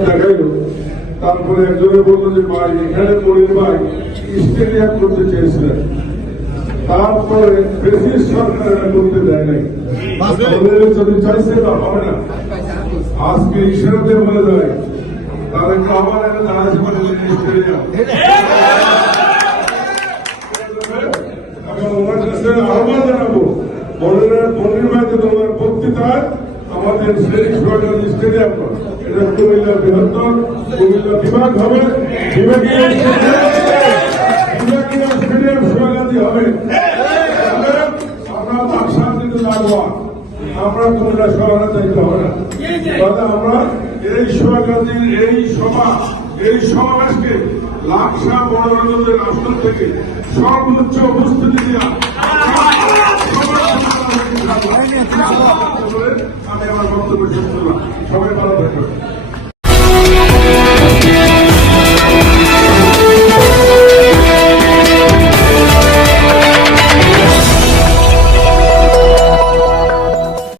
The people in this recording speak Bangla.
দেখাইলো। তারপরে একজনে বলল যে, ভাই, এখানে মনির ভাই স্টেডিয়াম করতে চেয়েছিলেন। তারপরে বেশি সরকার করতে দেয় নাই। যদি চাইছে হবে না? আজকে ইশারাতে বলে দেয় তাহলে আবার একটা দাঁড়াচ্ছে বলে স্টেডিয়াম আমি ওনার কাছে আহ্বান জানাব মনির ভাইকে তোমার বক্তৃতায় আমাদের সেই সরকার স্টেডিয়াম এটা কুমিল্লা বৃহত্তর কুমিল্লা বিভাগ হবে। স্টেডিয়াম হবে। আমরা শহরে যাইতে হবে না। আমরা এই সোয়াগাতির এই সভা এই সমাবেশকে লাকসা বড় আসন থেকে সর্বোচ্চ উপস্থিতি দিয়া আমি আমার বক্তব্য সবাই ভালো থাকবেন।